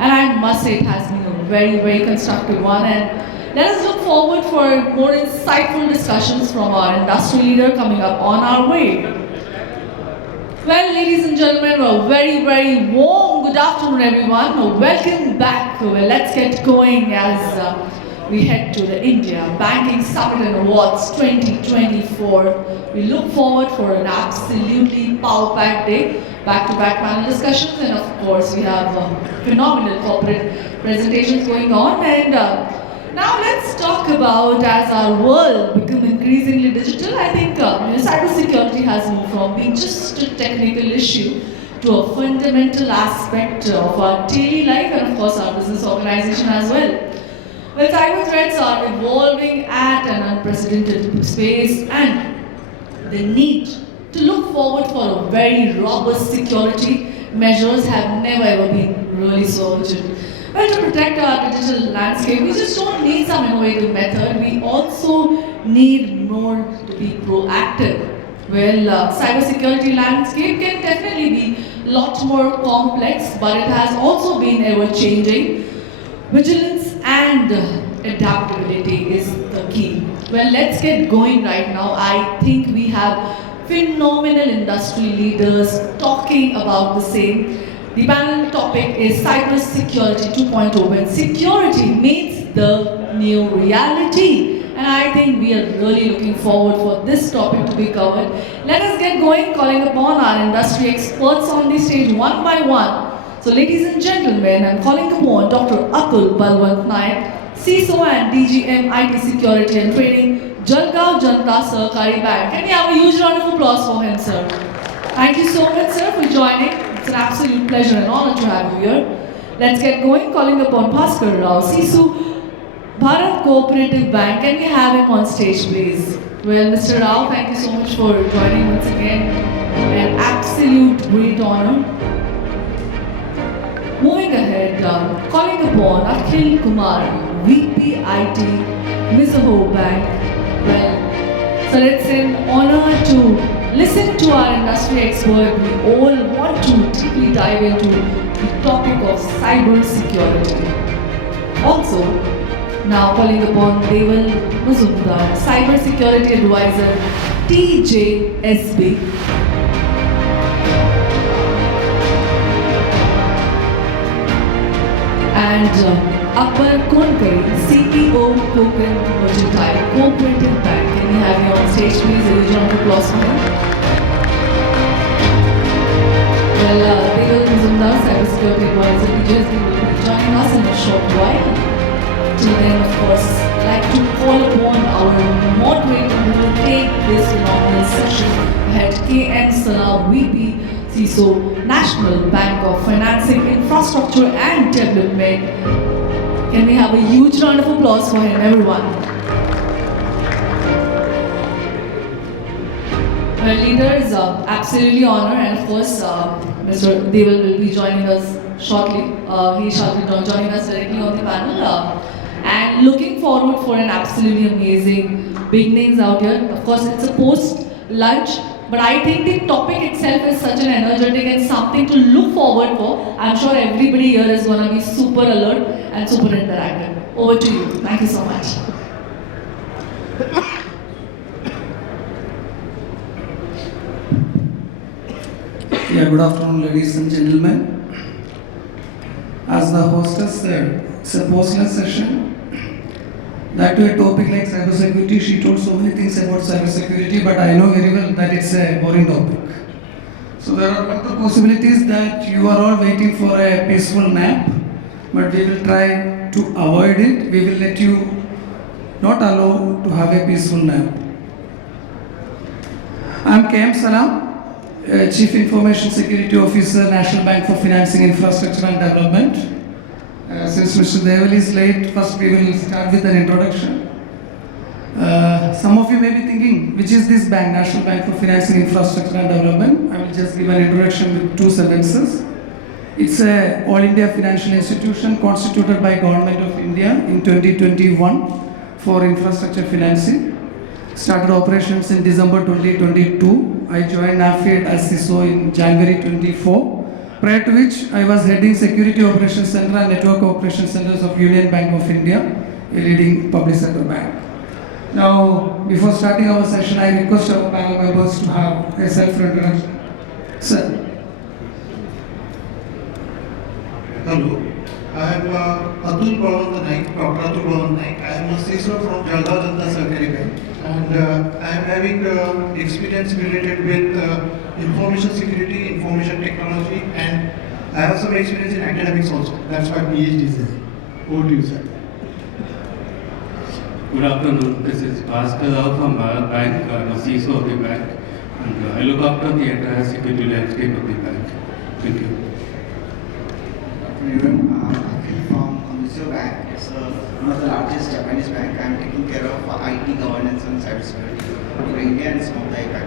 and I must say it has been a very, very constructive one. And let us look forward for more insightful discussions from our industry leader coming up on our way. Well, ladies and gentlemen, a very, very warm good afternoon, everyone. Welcome back. Well, let's get going as we head to the India Banking Summit and Awards 2024. We look forward for an absolutely power-packed day, back-to-back panel discussions, and of course we have phenomenal corporate presentations going on. And now let's talk about, as our world becomes increasingly digital, I think cybersecurity has moved from being just a technical issue to a fundamental aspect of our daily life and of course our business organization as well. Well, cyber threats are evolving at an unprecedented pace, and the need to look forward for a very robust security measures have never ever been really so urgent. Well, to protect our digital landscape, we just don't need some innovative method, we also need more to be proactive. Well, cybersecurity landscape can definitely be a lot more complex, but it has also been ever-changing. Vigilance and adaptability is the key. Well, let's get going right now. I think we have phenomenal industry leaders talking about the same. The panel topic is Cybersecurity 2.0, when security meets the new reality. And I think we are really looking forward for this topic to be covered. Let us get going, calling upon our industry experts on the stage one by one. So ladies and gentlemen, I'm calling upon Dr. Atul Naik, CISO and DGM IT Security and Training, JALGAON Sahakari Bank. Can we have a huge round of applause for him, sir? Thank you so much, sir, for joining. It's an absolute pleasure and honor to have you here. Let's get going, calling upon Bhaskar Rao, CISO, Bharat Cooperative Bank. Can we have him on stage, please? Well, Mr. Rao, thank you so much for joining once again. An absolute great honor. Moving ahead, calling upon Akhil Kumar, VP-IT, Mizuho Bank. Well, so it's an honor to listen to our industry expert. We all want to deeply dive into the topic of cybersecurity. Also, now calling upon Deval, Cybersecurity Advisor, TJSB. And Akbar Kondkari, CEO, Kokan, Mercantile, Cooperative Bank. Can we have you on stage, please? A huge round of applause for him. Well, Deval, Cybersecurity Advisor, TJSB will be joining us in a short while. Till then, of course, I'd like to call upon our moderator who will take this phenomenal session ahead, Salam, VP-CISO, National Bank of Financing, Infrastructure and Development. Can we have a huge round of applause for him, everyone? Well, leaders, absolutely honor, and of course, Mr. Deval will be joining us shortly. He shall be joining us directly on the panel. And looking forward for an absolutely amazing beginnings out here. Of course, it's a post-lunch, but I think the topic itself is such an energetic and something to look forward for. I'm sure everybody here is going to be super alert and super interactive. Over to you. Thank you so much. Yeah, good afternoon, ladies and gentlemen. As the hostess said, it's a post-lunch session. That to a topic like cybersecurity, she told so many things about cybersecurity, but I know very well that it's a boring topic. So there are other possibilities that you are all waiting for a peaceful nap, but we will try to avoid it. We will let you not allow to have a peaceful nap. I am Salam, Chief Information Security Officer, National Bank for Financing, Infrastructure and Development. Since Mr. Deval is late, first we will start with an introduction. Some of you may be thinking, which is this bank, National Bank for Financing, Infrastructure and Development? I will just give an introduction with 2 sentences. It's a all India financial institution constituted by Government of India in 2021 for infrastructure financing. Started operations in December 2022. I joined NaBFID as CISO in January 24. prior to which I was heading Security Operations Center and Network Operations Centers of Union Bank of India, a leading public sector bank. Now, before starting our session, I request our panel members to have a self-introduction. Sir. Hello, I am Atul Naik, Dr. Atul Naik. I am a CISO from JALGAON Sahakari Bank, and I am having experience related with information security, information technology, and I have some experience in academics also. That's why PhD is there. Over to you, sir. Good afternoon. This is Bhaskar Rao from Bharat Bank. I'm a CISO of the bank, and I look after the entire security landscape of the bank. Thank you. Akhil from Mizuho Bank. It's one of the largest Japanese bank. I'm taking care of IT governance and cybersecurity for India and some of the APAC.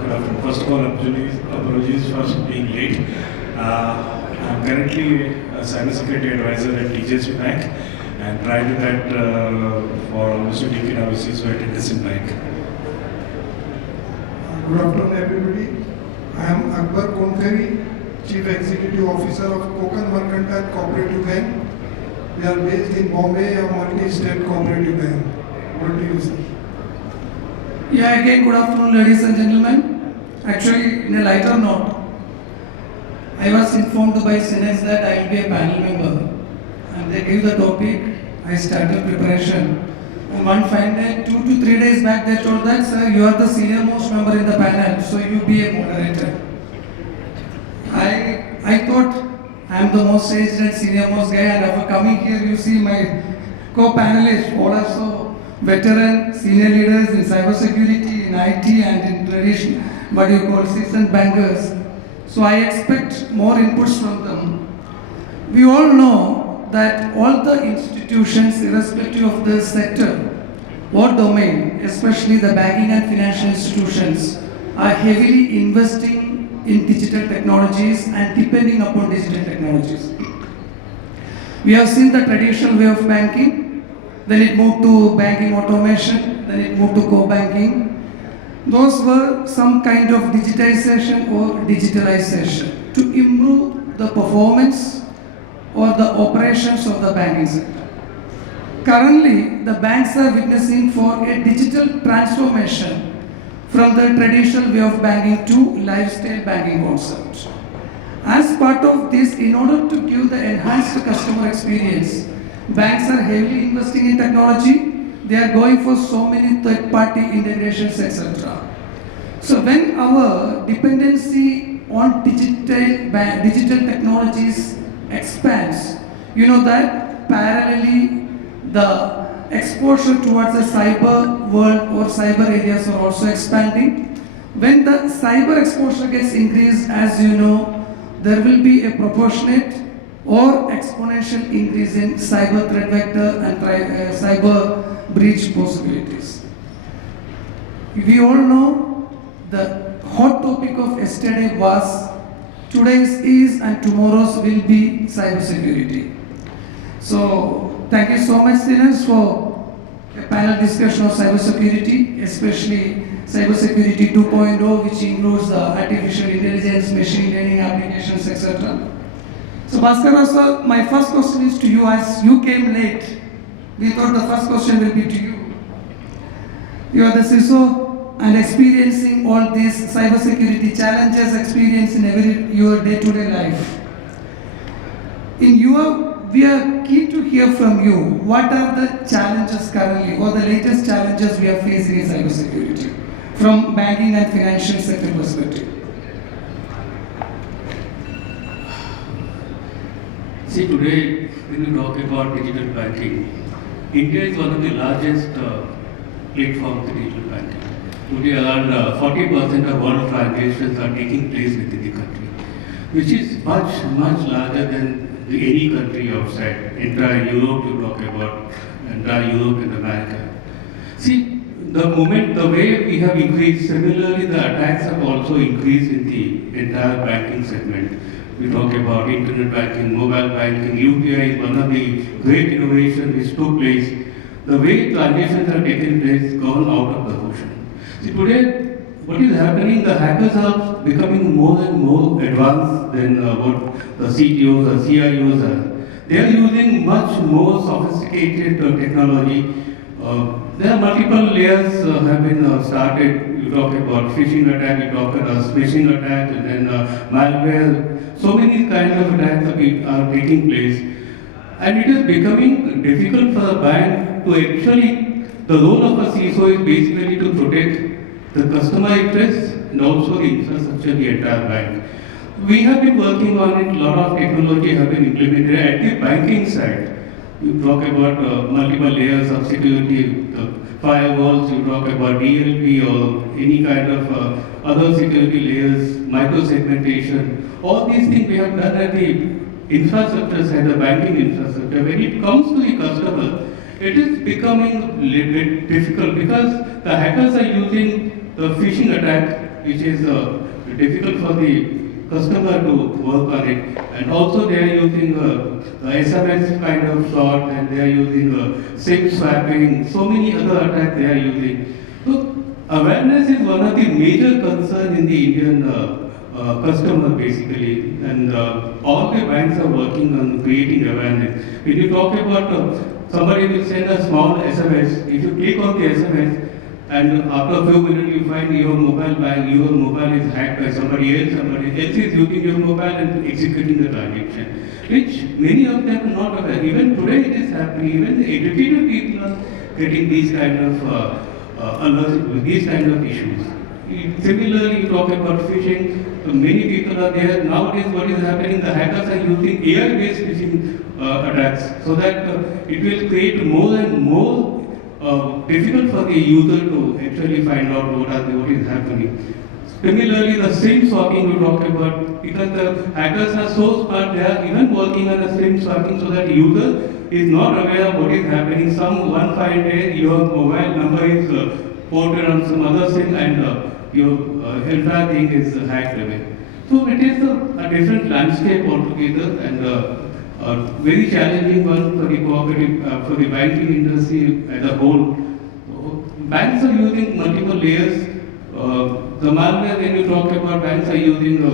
Good afternoon. First of all, apologies for being late. I'm currently a cybersecurity advisor at TJSB Bank, and prior to that, for almost a decade, I was CISO at IndusInd Bank. Good afternoon, everybody. I am Akbar, Chief Executive Officer of Kokan Mercantile Cooperative Bank. We are based in Bombay, a multi-state cooperative bank. What do you say? Yeah, again, good afternoon, ladies and gentlemen. Actually, in a lighter note, I was informed by Sinex that I will be a panel member, and they gave the topic. I started preparation. And one fine day, 2 to 3 days back, they told that, sir, you are the senior most member in the panel, so you be a moderator. I thought I am the most aged and senior most guy, and after coming here, you see my co-panelists, all are so veteran, senior leaders in cybersecurity, in IT, and in tradition, what you call seasoned bankers. So I expect more inputs from them. We all know that all the institutions, irrespective of the sector or domain, especially the banking and financial institutions, are heavily investing in digital technologies and depending upon digital technologies. We have seen the traditional way of banking, then it moved to banking automation, then it moved to co-banking. Those were some kind of digitization or digitalization to improve the performance or the operations of the banking sector. Currently, the banks are witnessing for a digital transformation from the traditional way of banking to lifestyle banking concept. As part of this, in order to give the enhanced customer experience, banks are heavily investing in technology. They are going for so many third-party integrations, etc. So when our dependency on digital technologies expands, you know that parallelly the exposure towards the cyber world or cyber areas are also expanding. When the cyber exposure gets increased, as you know, there will be a proportionate or exponential increase in cyber threat vector and cyber breach possibilities. We all know the hot topic of yesterday was today's is and tomorrow's will be cybersecurity. So thank you so much, Sinex, for a panel discussion of cybersecurity, especially Cybersecurity 2.0, which includes artificial intelligence, machine learning applications, etc. So Bhaskar Rao, sir, my first question is to you. As you came late, we thought the first question will be to you. You are the CISO and experiencing all these cybersecurity challenges, experience in your day-to-day life. We are keen to hear from you. What are the challenges currently, or the latest challenges we are facing in cybersecurity, from banking and financial sector perspective? See, today, when you talk about digital banking, India is one of the largest platforms in digital banking. Today, around 40% of world transactions are taking place within the country, which is much, much larger than any country outside. Entire Europe, you talk about, entire Europe and America. See, the way we have increased, similarly the attacks have also increased in the entire banking segment. We talk about internet banking, mobile banking, UPI is one of the great innovations which took place. The way transactions are taking place gone out of proportion. See, today, what is happening, the hackers are becoming more and more advanced than what the CTOs or CIOs are. They are using much more sophisticated technology. There are multiple layers have been started. You talk about phishing attack, you talk about smishing attack, and then malware. So many kinds of attacks are taking place. And it is becoming difficult for the bank to actually, the role of a CISO is basically to protect the customer interests and also the infrastructure of the entire bank. We have been working on it, a lot of technology have been implemented at the banking side. You talk about multiple layers of security, firewalls, you talk about DLP or any kind of other security layers, micro-segmentation. All these things we have done at the infrastructure side, the banking infrastructure. When it comes to the customer, it is becoming a little bit difficult because the hackers are using the phishing attack, which is difficult for the customer to work on it, and also they are using SMS kind of fraud, and they are using SIM swapping, so many other attacks they are using. So awareness is one of the major concerns in the Indian customer basically, and all the banks are working on creating awareness. When you talk about somebody will send a small SMS, if you click on the SMS, and after a few minutes you find your mobile is hacked by somebody else is using your mobile and executing the transaction, which many of them are not aware. Even today it is happening, even the educated people are getting these kind of alerts, these kind of issues. Similarly, you talk about phishing, many people are there. Nowadays what is happening, the hackers are using AI-based phishing attacks, so that it will create more and more difficult for the user to actually find out what is happening. Similarly, the SIM swapping you talk about, because the hackers are so smart, they are even working on a SIM swapping so that user is not aware of what is happening. Some one fine day your mobile number is ported on some other SIM and your entire thing is hacked away. So it is a different landscape altogether, and a very challenging one for the cooperative, for the banking industry as a whole. Banks are using multiple layers. The malware, when you talk about, banks are using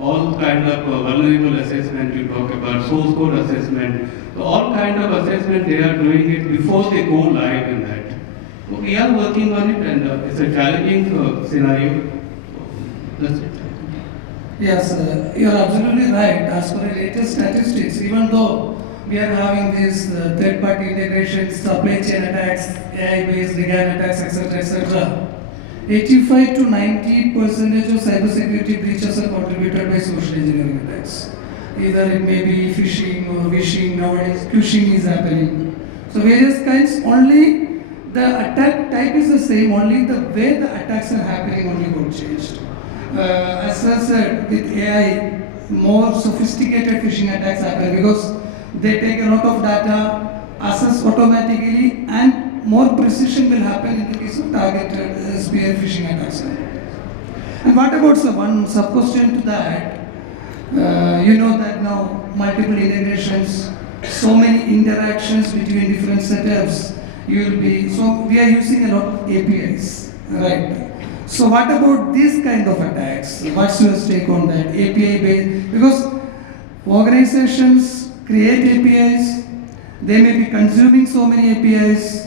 all kind of vulnerable assessment. You talk about source code assessment. So all kind of assessment they are doing it before they go live in that. So we are working on it, and it's a challenging scenario. That's it. Yes, you are absolutely right. As per the latest statistics, even though we are having these third-party integrations, supply chain attacks, AI-based RIGAN attacks, etc., 85 to 90% of cybersecurity breaches are contributed by social engineering attacks. Either it may be phishing or vishing, nowadays phishing is happening. So various kinds, only the attack type is the same, only the way the attacks are happening only got changed. As I said, with AI, more sophisticated phishing attacks happen because they take a lot of data, assess automatically, and more precision will happen in the case of targeted spear phishing attacks. And what about one sub-question to that? You know that now multiple integrations, so many interactions between different setups. So we are using a lot of APIs, right? So what about these kind of attacks? What's your take on that? API based, because organizations create APIs, they may be consuming so many APIs,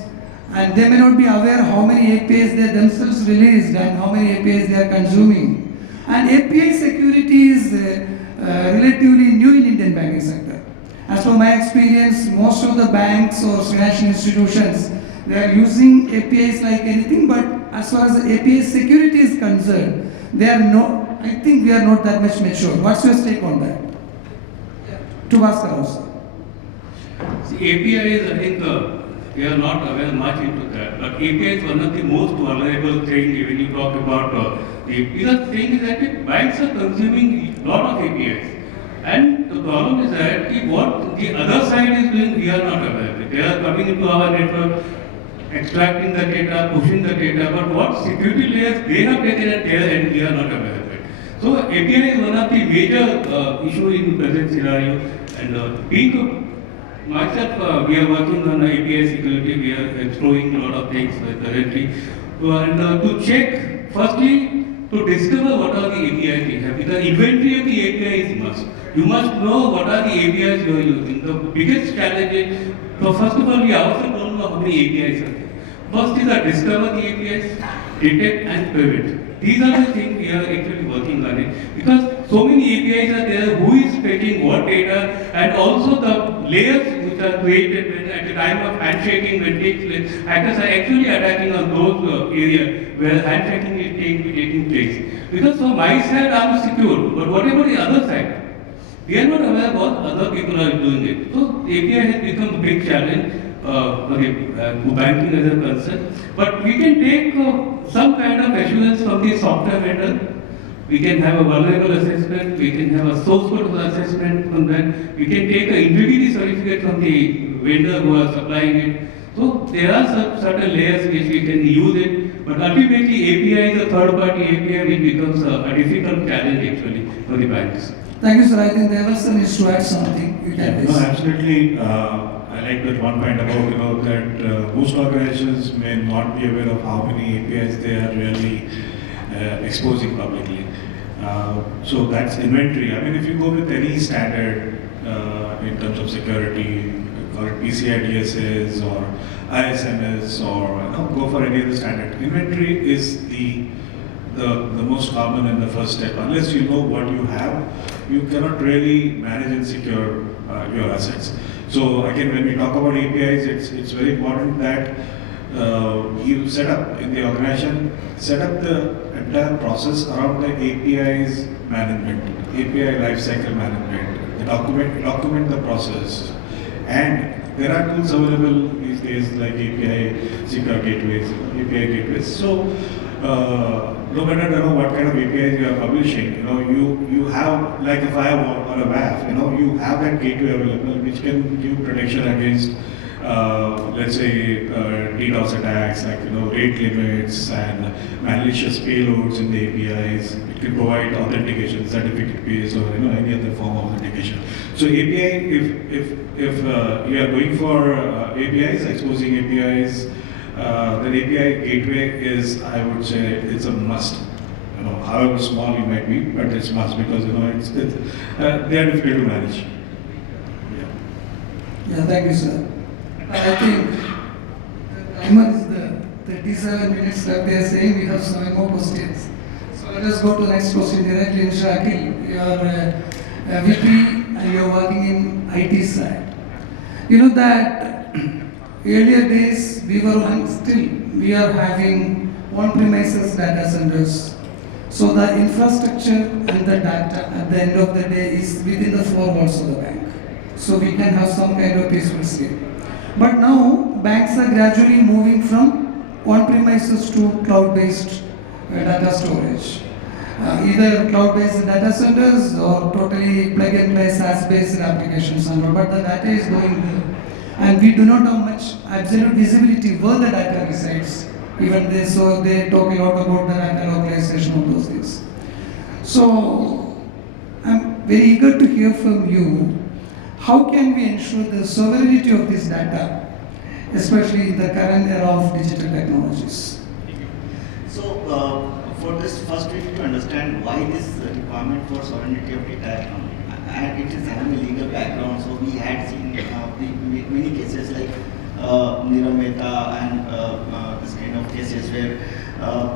and they may not be aware how many APIs they themselves released and how many APIs they are consuming. And API security is relatively new in Indian banking sector. As per my experience, most of the banks or financial institutions, they are using APIs like anything, but as far as the API security is concerned, I think we are not that much mature. What's your take on that? To Bhaskar Rao. See, APIs, I think we are not aware much into that, but API is one of the most vulnerable things when you talk about because the thing is that banks are consuming a lot of APIs. And the problem is that what the other side is doing, we are not aware of it. They are coming into our network, extracting the data, pushing the data, but what security layers they have taken at their end, we are not aware of it. So API is one of the major issue in present scenario, and being myself, we are working on API security, we are exploring a lot of things currently, and to check, firstly, to discover what are the APIs we have, because inventory of the API is must. You must know what are the APIs you are using. The biggest challenge is, so first of all, we also don't know how many APIs are there. First is discover the APIs, detect and pivot. These are the things we are actually working on it, because so many APIs are there, who is fetching what data, and also the layers which are created when, at the time of handshaking when takes place. Hackers are actually attacking on those areas where handshaking is taking place. Because from my side I am secure, but what about the other side? We are not aware what other people are doing it. So API has become a big challenge for banking as a concern. But we can take some kind of assurance from the software vendor. We can have a vulnerable assessment, we can have a source code assessment from that, we can take an integrity certificate from the vendor who are supplying it. So there are some certain layers which we can use it, but ultimately API is a third party API which becomes a difficult challenge actually for the banks. Thank you, sir. I think Deval needs to add something. You can No, absolutely. I like that one point about that most organizations may not be aware of how many APIs they are really exposing publicly. So that's inventory. I mean, if you go with any standard in terms of security, or PCI DSS or ISMS, or go for any other standard, inventory is the most common and the first step. Unless you know what you have, you cannot really manage and secure your assets. So again, when we talk about APIs, it's very important that you set up in the organization, set up the entire process around the APIs management, API lifecycle management, document the process. And there are tools available these days like API secure gateways, API gateways. So no matter what kind of APIs you are publishing, you have, like a firewall or a WAF, you have that gateway available which can give protection against let's say DDoS attacks, like rate limits and malicious payloads in the APIs. It can provide authentication, certificate-based or any other form of authentication. So API, if you are going for APIs, exposing APIs, then API gateway is, I would say, it's a must. However small you might be, but it's must, because they are difficult to manage. Yeah, thank you, sir. I think timer is the 37 minutes left. They are saying we have 7 more questions. So let us go to the next question directly. Mr. Akhil, you are a VP and you are working in IT side. You know that earlier days we are having on-premises data centers. So the infrastructure and the data at the end of the day is within the 4 walls of the bank. So we can have some kind of peaceful sleep. But now banks are gradually moving from on-premises to cloud-based data storage. Either cloud-based data centers or totally plug-and-play SaaS-based applications and all. But the data is going there. And we do not have much absolute visibility where the data resides. Even they talk a lot about the data localization of those things. So I'm very eager to hear from you. How can we ensure the sovereignty of this data, especially in the current era of digital technologies? So for this, first we need to understand why this requirement for sovereignty of data come. And it is having a legal background, so we had seen many cases like Nirav Mehta and this kind of cases where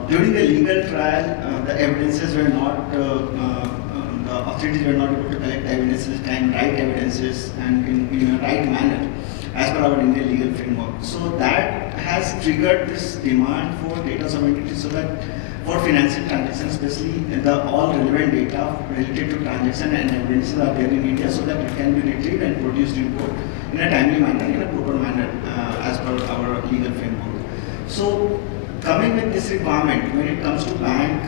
during the legal trial the evidences were not, the authorities were not able to collect the evidences and write evidences and in a right manner as per our Indian legal framework. So that has triggered this demand for data sovereignty, so that for financial transactions, especially all relevant data related to transaction and evidences are there in India, so that it can be retrieved and produced in court in a timely manner, in a proper manner as per our legal framework. So coming with this requirement, when it comes to bank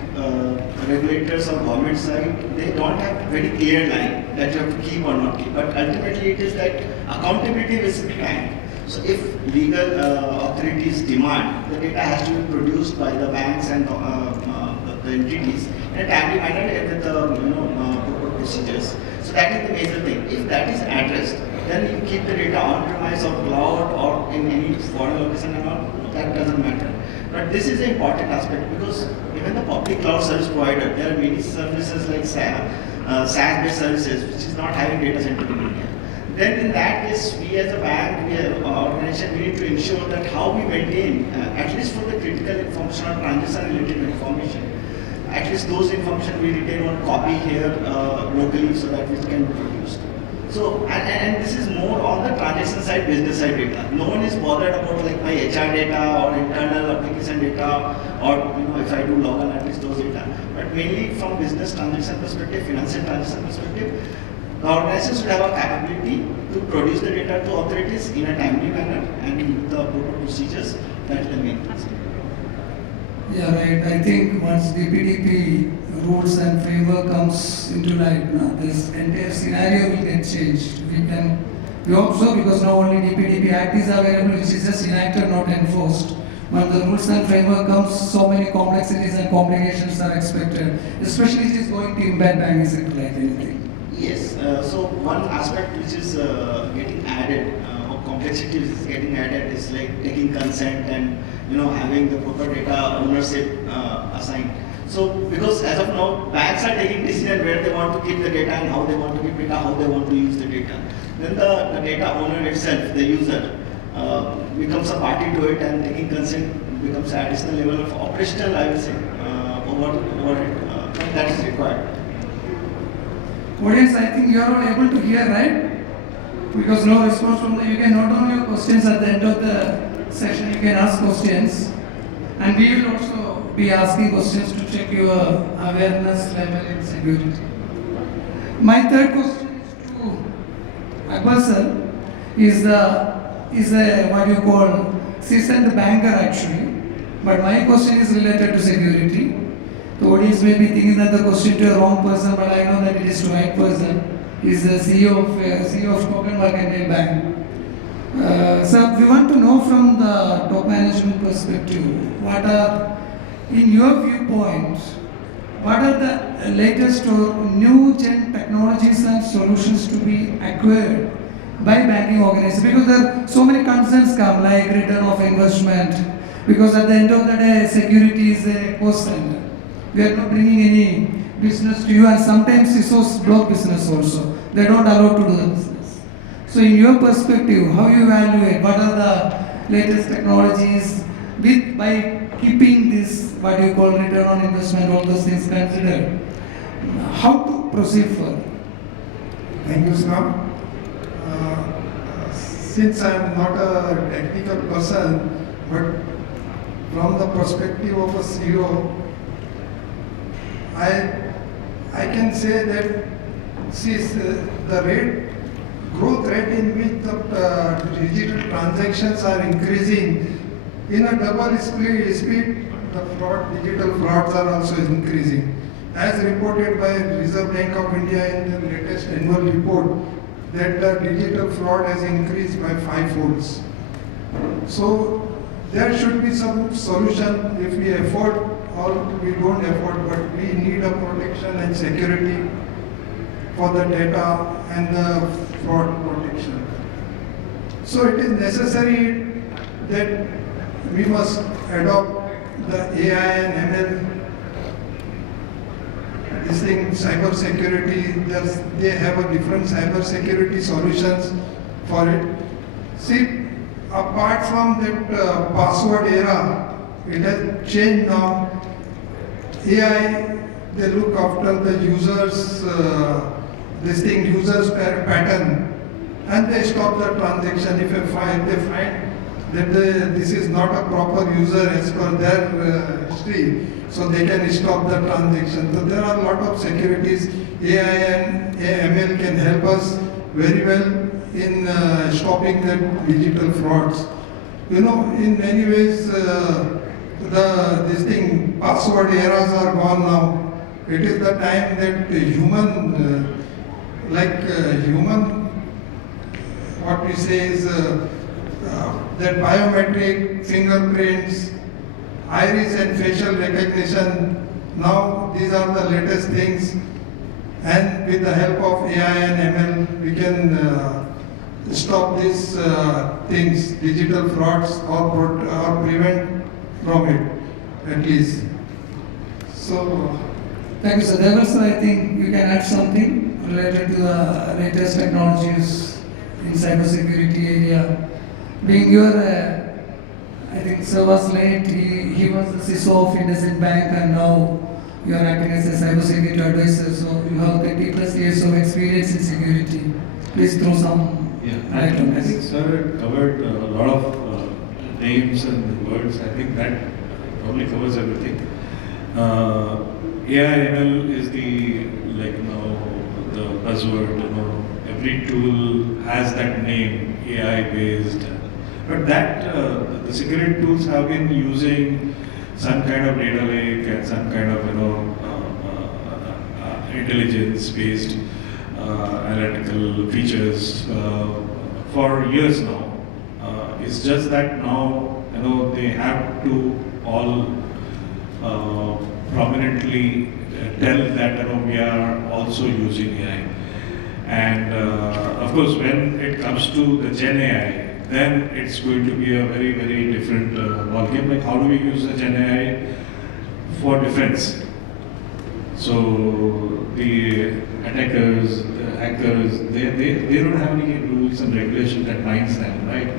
regulators or government side, they don't have very clear line that you have to keep or not keep, but ultimately it is that accountability with the bank. So if legal authorities demand, the data has to be produced by the banks and the entities in a timely manner with the proper procedures. So that is the major thing. If that is addressed, then you keep the data on premise or cloud or in any foreign location and all, that doesn't matter. But this is an important aspect because even the public cloud service provider, there are many services like SaaS-based services which is not having data center in India. Then in that case, we as a bank, we as an organization, we need to ensure that how we maintain, at least for the critical information or transaction related information, at least those information we retain on copy here locally so that we can be produced. So, and this is more on the transaction side, business side data. No one is bothered about like my HR data or internal application data or if I do login, at least those data. But mainly from business transaction perspective, financial transaction perspective, the organization should have a capability to produce the data to authorities in a timely manner and in the proper procedures. That's the main thing. Yeah, right. I think once DPDP rules and framework comes into light, this entire scenario will get changed. We hope so because now only DPDP Act is available, which is just enacted, not enforced. When the rules and framework comes, so many complexities and complications are expected, especially if it is going to embed banking sector like anything. Yes, so one aspect which is getting added, or complexity which is getting added is like taking consent and having the proper data ownership assigned. So because as of now, banks are taking decision where they want to keep the data and how they want to keep data, how they want to use the data. Then the data owner itself, the user, becomes a party to it and taking consent becomes an additional level of operational, I will say, over it, that is required. Audience, I think you are all able to hear, right? Because no response from you can note down your questions at the end of the session, you can ask questions. And we will also be asking questions to check your awareness level in security. My third question is to Akbar sir, is a what you call seasoned banker actually. But my question is related to security. The audience may be thinking that the question to a wrong person, but I know that it is to the right person. He is the CEO of Kokan Mercantile Bank. So we want to know from the top management perspective, what are, in your viewpoint, what are the latest or new gen technologies and solutions to be acquired by banking organizations? Because there are so many concerns come, like return of investment, because at the end of the day, security is a cost center. We are not bringing any business to you, and sometimes CISOs block business also. They don't allow to do the business. So in your perspective, how you evaluate, what are the latest technologies by keeping this, what you call return on investment, all those things considered, how to proceed further? Thank you, Salam. Since I am not a technical person, but from the perspective of a CEO, I can say that since the growth rate in which the digital transactions are increasing, in a double speed, the digital frauds are also increasing. As reported by Reserve Bank of India in the latest annual report, that the digital fraud has increased by 5-folds. So there should be some solution if we afford or we don't afford, but we need a protection and security for the data and the fraud protection. So it is necessary that we must adopt the AI and ML, this thing, cybersecurity. They have a different cybersecurity solutions for it. See, apart from that password era, it has changed now. AI, they look after the users, users pattern, and they stop the transaction if they find that this is not a proper user as per their history, so they can stop the transaction. So there are a lot of securities. AI and ML can help us very well in stopping the digital frauds. In many ways, password eras are gone now. It is the time that human, what we say is that biometric fingerprints, iris and facial recognition. Now these are the latest things, and with the help of AI and ML, we can stop these things, digital frauds, or prevent from it, at least. So, Thank you, sir. Deval, sir, I think you can add something related to the latest technologies in cybersecurity area. Being your, I think sir was late, he was the CISO of IndusInd Bank and now you are acting as a cybersecurity advisor. So you have 30 plus years of experience in security. Please throw some light on I think this. sir covered a lot of names and words. I think that probably covers everything. AI ML is the the buzzword. Every tool has that name, AI based. But that the security tools have been using some kind of data lake and some kind of intelligence based analytical features for years now. It's just that now they have to all prominently tell that we are also using AI. And of course, when it comes to the Gen AI, then it's going to be a very, very different ballgame. Like, how do we use the Gen AI for defense? So the attackers, the hackers, they don't have any rules and regulations that binds them, right?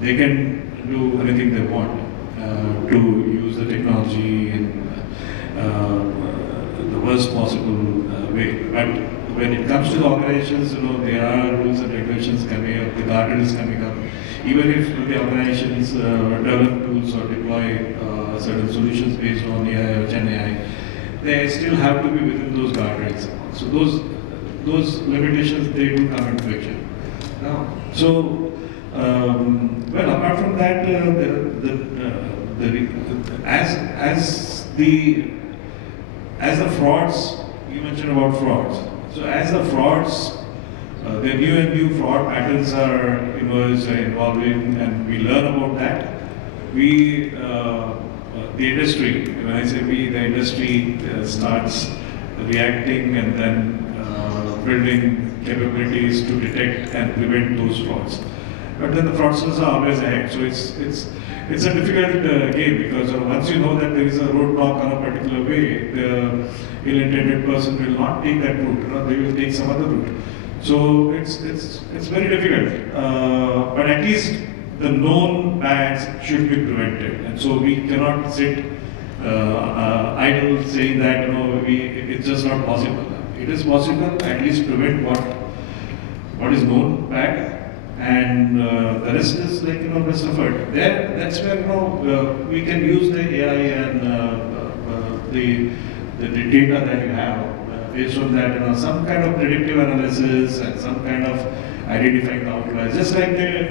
They can do anything they want to use the technology in the worst possible way. But when it comes to the organizations, there are rules and regulations coming up, the guardrails coming up. Even if the organizations develop tools or deploy certain solutions based on AI or Gen AI, they still have to be within those guardrails. So those limitations, they do come into picture. So, well, apart from that, as the frauds, you mentioned about frauds. So as the frauds, the new and new fraud patterns are evolving, and we learn about that. We, the industry, when I say we, the industry starts reacting and then building capabilities to detect and prevent those frauds. But then the fraudsters are always ahead. So it's a difficult game, because once you know that there is a roadblock on a particular way, the ill-intended person will not take that route, they will take some other route. So it's very difficult. But at least the known bads should be prevented, and so we cannot sit idle saying that it's just not possible. It is possible. At least prevent what is known bad, and the rest is best effort. That's where we can use the AI and the data that you have based on that, some kind of predictive analysis and some kind of identifying the outliers, just like they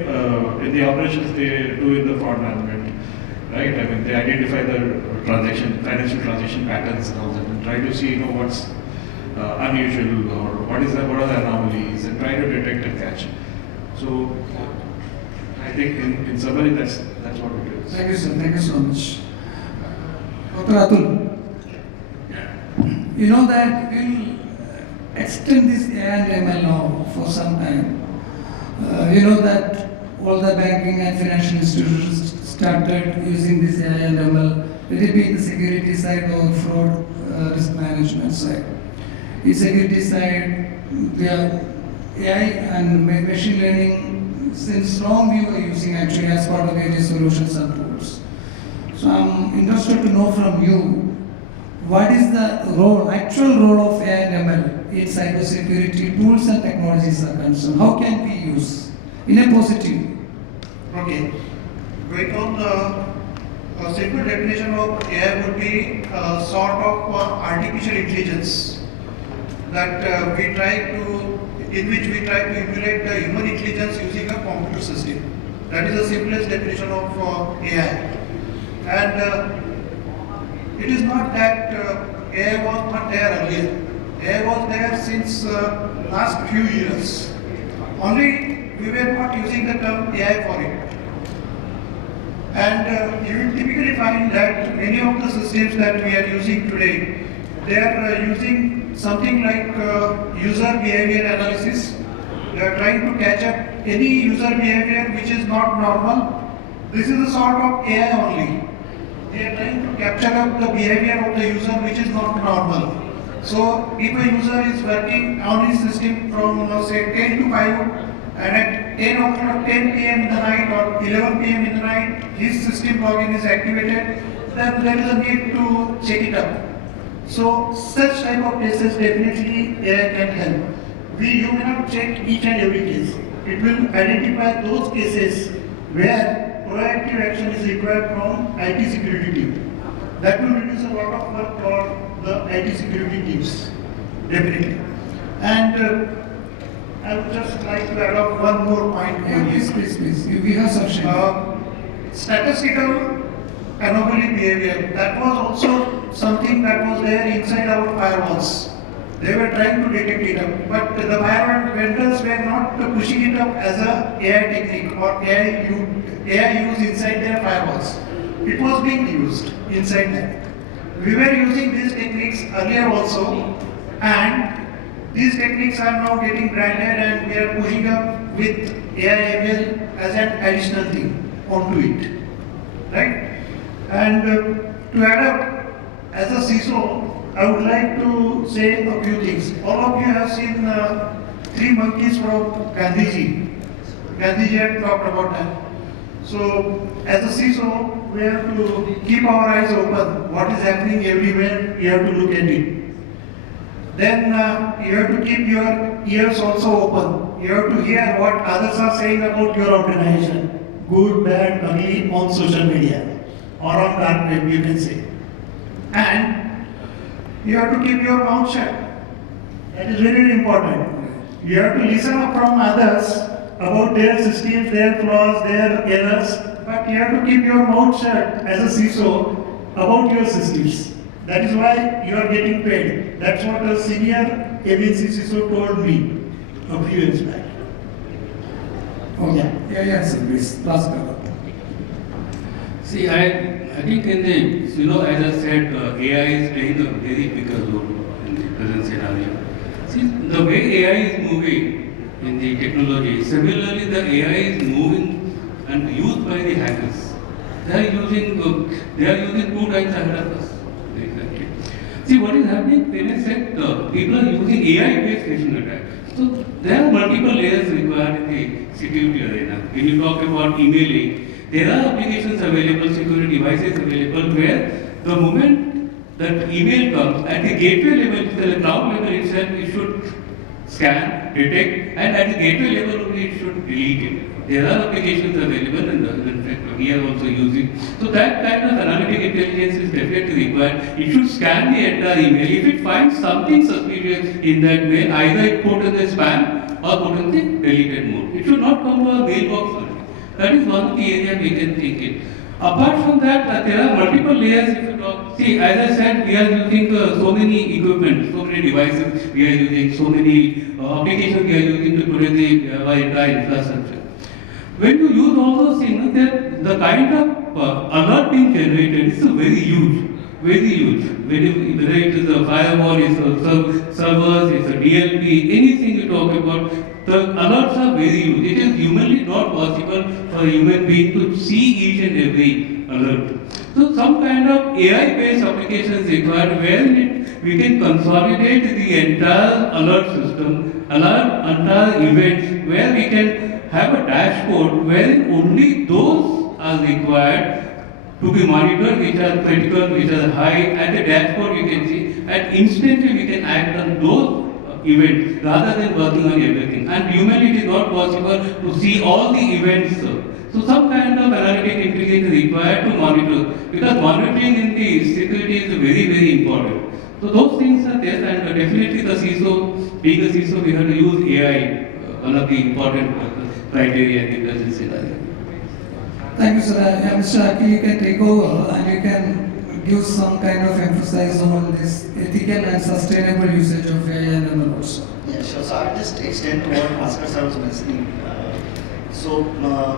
in the operations they do in the fraud management, right? I mean, they identify the financial transaction patterns and all that, and try to see what's unusual or what are the anomalies, and try to detect and catch. So I think in summary, that's what we do. Thank you, sir. Thank you so much. Dr. Atul, you know that we'll extend this AI and ML now for some time. You know that all the banking and financial institutions started using this AI and ML, let it be the security side or fraud risk management side. In security side, we have AI and machine learning since long we were using actually as part of various solutions and tools. So I'm interested to know from you, what is the actual role of AI and ML in cybersecurity tools and technologies are concerned? How can we use in a positive? Okay. Going on a simple definition of AI would be a sort of artificial intelligence that in which we try to emulate the human intelligence using a computer system. That is the simplest definition of AI. And it is not that AI was not there earlier. AI was there since last few years. Only we were not using the term AI for it. And you will typically find that many of the systems that we are using today, they are using something like user behavior analysis. They are trying to catch up any user behavior which is not normal. This is a sort of AI only. they are trying to capture up the behavior of the user which is not normal. So if a user is working on his system from say 10 to 5 and at 10 p.m. in the night or 11 p.m. in the night his system login is activated, then there is a need to check it up. So such type of cases definitely AI can help. You may not check each and every case. It will identify those cases where proactive action is required from IT security team. That will reduce a lot of work for the IT security teams, definitely. And I would just like to add up one more point. Please. We have some share. Statistical anomaly behavior. That was also something that was there inside our firewalls. They were trying to detect it up, but the firewall vendors were not pushing it up as a AI technique or AI used inside their firewalls. It was being used inside that. We were using these techniques earlier also, and these techniques are now getting branded and we are pushing up with AI/ML as an additional thing onto it, right? And to add up, as a CISO, I would like to say a few things. All of you have seen three monkeys from Gandhiji. Gandhiji had talked about that. So, as a CISO, we have to keep our eyes open. What is happening everywhere, we have to look at it. Then you have to keep your ears also open. You have to hear what others are saying about your organization. Good, bad, ugly, on social media or on dark web, you can say. And you have to keep your mouth shut. That is very, very important. You have to listen up from others about their systems, their flaws, their errors, but you have to keep your mouth shut as a CISO about your systems. That is why you are getting paid. That's what a senior MNC CISO told me a few years back. Okay. Yes, please. Bhaskar. See, I think in the, as I said, AI is playing a very big role in the present scenario. See, the way AI is moving in the technology, similarly the AI is moving and used by the hackers. They are using 2 times ahead of us. See, what is happening, when I said people are using AI-based phishing attacks. So there are multiple layers required in the security arena. When you talk about emailing, there are applications available, security devices available, where the moment that email comes, at the gateway level, the cloud level itself, it should scan, detect, and at the gateway level only it should delete it. There are applications available, and in fact we are also using. So that kind of analytic intelligence is definitely required. It should scan the entire email. If it finds something suspicious in that mail, either it put in the spam or put in the deleted mode. It should not come to a mailbox only. That is one of the areas we can think it. Apart from that, there are multiple layers if you talk. See, as I said, we are using so many equipment, so many devices, we are using so many applications we are using to put in the entire infrastructure. When you use all those things, the kind of alert being generated is very huge, very huge. Whether it is a firewall, it's a servers, it's a DLP, anything you talk about, the alerts are very huge. It is humanly not possible for a human being to see each and every alert. So some kind of AI-based application is required where we can consolidate the entire alert system, entire events, where we can have a dashboard where only those are required to be monitored, which are critical, which are high. At the dashboard you can see, and instantly we can act on those events rather than working on everything. And humanly it is not possible to see all the events. So some kind of analytic intelligence is required to monitor, because monitoring in the security is very, very important. So those things are there, and definitely the CISO, being a CISO, we have to use AI, one of the important criteria in the present scenario. Thank you, sir. Mr. Akhil, you can take over and you can give some kind of emphasis on this ethical and sustainable usage of AI and ML also. Yeah, sure. So I'll just extend to what Bhaskar Rao was mentioning.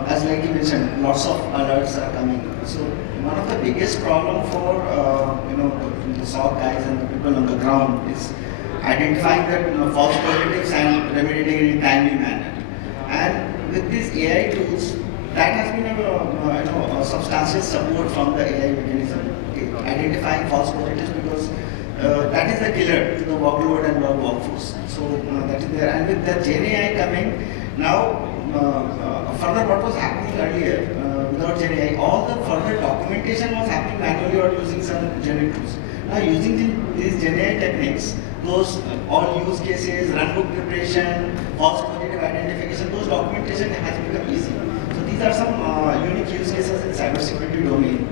As like you mentioned, lots of alerts are coming. So one of the biggest problem for the SOC guys and the people on the ground is identifying that false positives and remediating in a timely manner. And with these AI tools, that has been a substantial support from the AI mechanism, okay, identifying false positives, because that is the killer to the workload and workforce. So that is there. And with the GenAI coming, now further what was happening earlier without GenAI, all the further documentation was happening manually or using some generic tools. Now using these GenAI techniques, those all use cases, runbook preparation, false positive identification, those documentation has become easy. So these are some unique use cases in cybersecurity domain.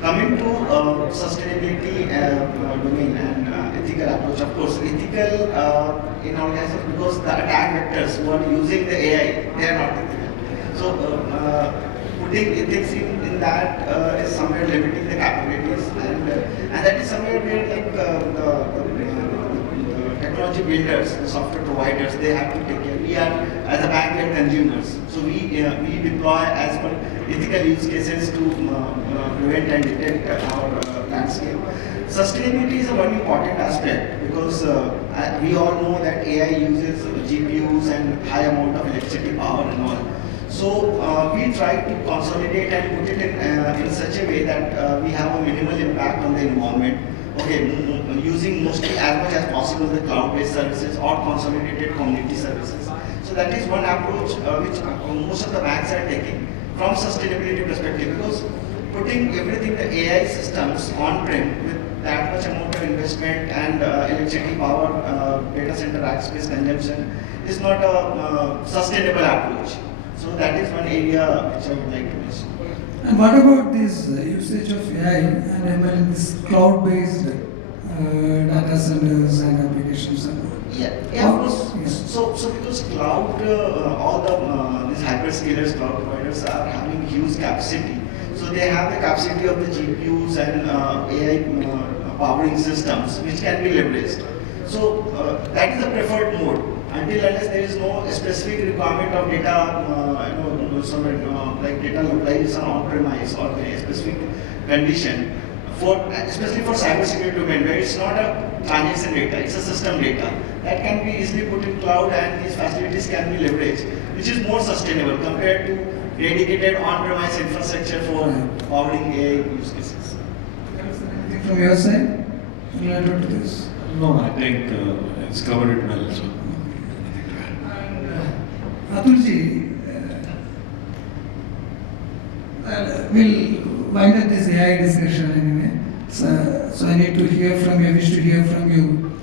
Coming to sustainability domain and ethical approach, of course, ethical in organizations, because the attack vectors who are using the AI, they are not ethical. So putting ethics in that is somewhere limiting the capabilities, and that is somewhere where like the technology builders, the software providers, they have to take care. We are, as a bank, we are consumers, so we deploy as per ethical use cases to prevent and detect our landscape. Sustainability is a very important aspect, because we all know that AI uses GPUs and high amount of electricity power and all. So we try to consolidate and put it in such a way that we have a minimal impact on the environment. Okay, using mostly as much as possible the cloud-based services or consolidated community services. So that is one approach which most of the banks are taking from sustainability perspective, because putting everything, the AI systems on-prem with that much amount of investment and electricity power, data center rack space consumption is not a sustainable approach. So that is one area which I would like to mention. And what about this usage of AI and ML in this cloud-based data centers and applications? Yeah, of course. Yes. So because cloud, all the these hyperscalers, cloud providers are having huge capacity. So they have the capacity of the GPUs and AI powering systems, which can be leveraged. So that is the preferred mode. Until unless there is no specific requirement of data, like data localization on-premise or a specific condition, especially for cybersecurity domain, where it's not a transaction data, it's a system data that can be easily put in cloud, and these facilities can be leveraged, which is more sustainable compared to dedicated on-premise infrastructure for powering AI use cases. Anything from your side related to this? No, I think it's covered it well. So. Atulji, we'll wind up this AI discussion anyway. So I need to hear from you, wish to hear from you.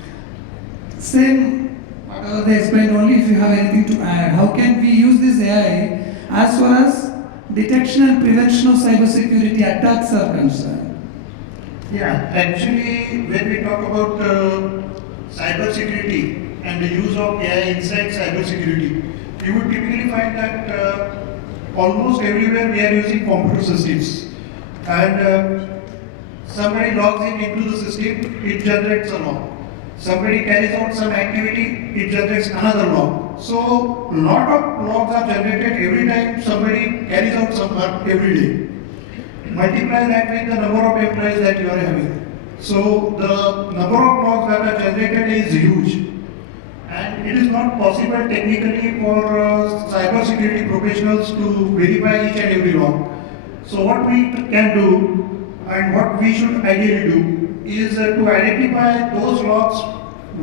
Same, whatever they explained, only if you have anything to add. How can we use this AI as far as detection and prevention of cybersecurity attacks are concerned? Yeah, actually, when we talk about cybersecurity and the use of AI inside cybersecurity, you would typically find that almost everywhere we are using computer systems. And somebody logs into the system, it generates a log. Somebody carries out some activity, it generates another log. So, lot of logs are generated every time somebody carries out some work every day. Multiply that with the number of employees that you are having. So, the number of logs that are generated is huge. And it is not possible technically for cybersecurity professionals to verify each and every log. So what we can do and what we should ideally do is to identify those logs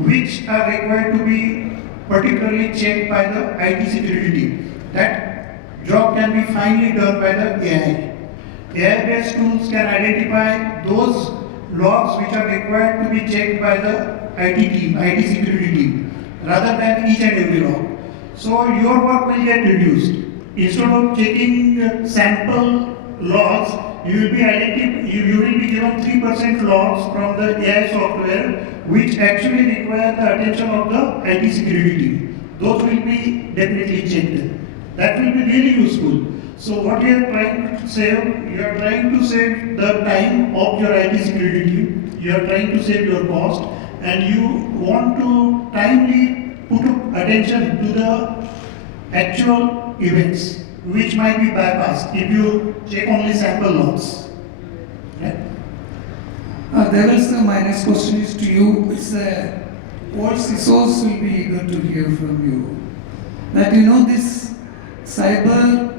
which are required to be particularly checked by the IT security team. That job can be finally done by the AI. AI-based tools can identify those logs which are required to be checked by the IT team, IT security team, rather than each and every log. So your work will get reduced. Instead of checking sample logs, you will be given 3% logs from the AI software which actually require the attention of the IT security team. Those will be definitely checked. That will be really useful. So what you are trying to save, you are trying to save the time of your IT security team, you are trying to save your cost, and you want to timely put attention to the actual events which might be bypassed if you check only sample logs. Yeah? Deval sir, my next question is to you. It's all CISOs will be good to hear from you. That this cyber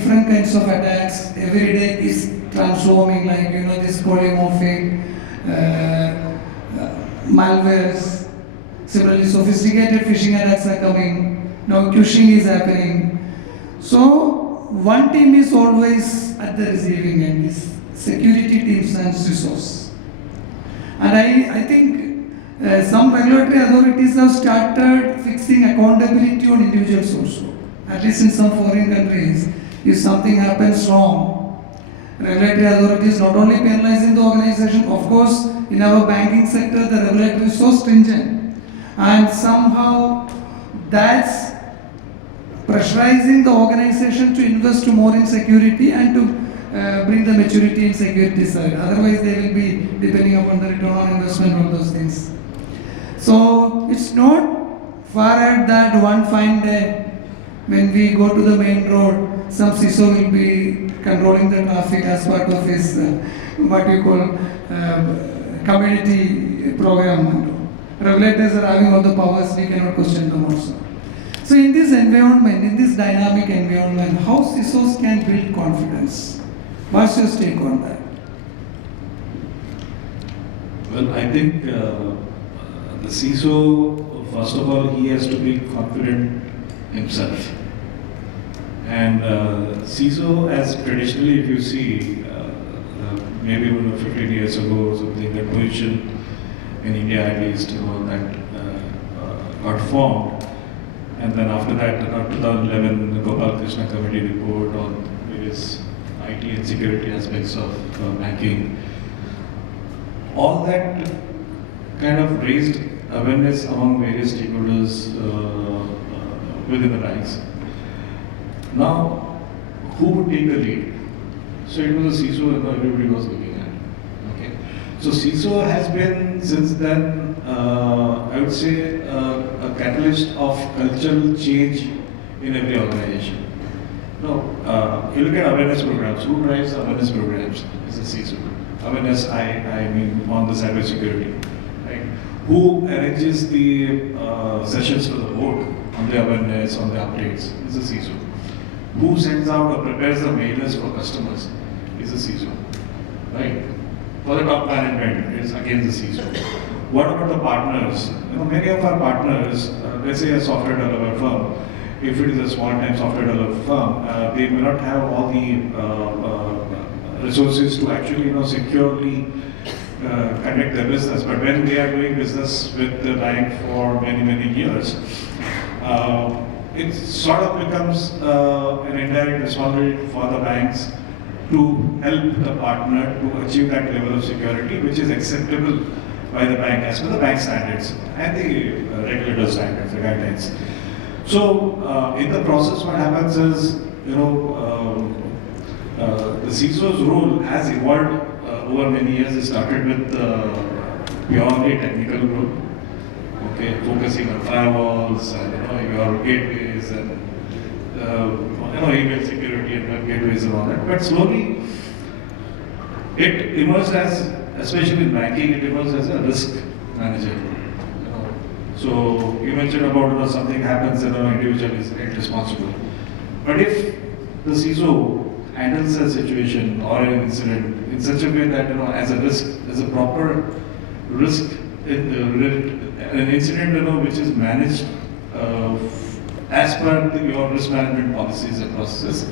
different kinds of attacks. Every day is transforming, like this polymorphic malwares. Similarly, sophisticated phishing attacks are coming. Now phishing is happening. So one team is always at the receiving end, is security teams and CISOs. And I think some regulatory authorities have started fixing accountability on individuals also. At least in some foreign countries, if something happens wrong, regulatory authorities not only penalizing the organization, of course, in our banking sector, the regulator is so stringent, and somehow that's pressurizing the organization to invest more in security and to bring the maturity in security side. Otherwise, they will be depending upon the return on investment of those things. So it's not far at that one fine day when we go to the main road, some CISO will be controlling the traffic as part of his what we call community program. Regulators are having all the powers, we cannot question them also. So in this environment, in this dynamic environment, how CISOs can build confidence? What's your take on that? Well, I think the CISO, first of all, he has to be confident himself. And CISO, as traditionally, if you see, maybe 15 years ago or something, that position in India at least, that got formed. And then after that, 2011, the Gopalakrishna Committee report on various IT and security aspects of banking. All that kind of raised awareness among various stakeholders within the banks. Now, who would take the lead? So it was a CISO and everybody was looking at. Okay. So CISO has been since then, I would say, a catalyst of cultural change in every organization. No, you look at awareness programs. Who drives awareness programs? Is a CISO. Awareness, I mean, on the cybersecurity. Right? Who arranges the sessions for the board on the awareness, on the updates? Is a CISO. Who sends out or prepares the mailers for customers? Is a CISO. Right? For the top management, is again the CISO. What about the partners? Many of our partners, let's say a software developer firm, if it is a small-time software developer firm, they may not have all the resources to actually, securely conduct their business. But when they are doing business with the bank for many, many years, it sort of becomes an indirect responsibility for the banks to help the partner to achieve that level of security which is acceptable by the bank as per the bank standards and the regulator standards, the guidelines. So in the process, what happens is, the CISO's role has evolved over many years. It started with purely technical role, okay, focusing on firewalls and your gateways and email security and web gateways and all that. But slowly, it emerged as, especially in banking, it emerged as a risk manager. So you mentioned about something happens and an individual is held responsible. But if the CISO handles a situation or an incident in such a way that as a risk, as a proper risk, an incident which is managed as per your risk management policies and processes,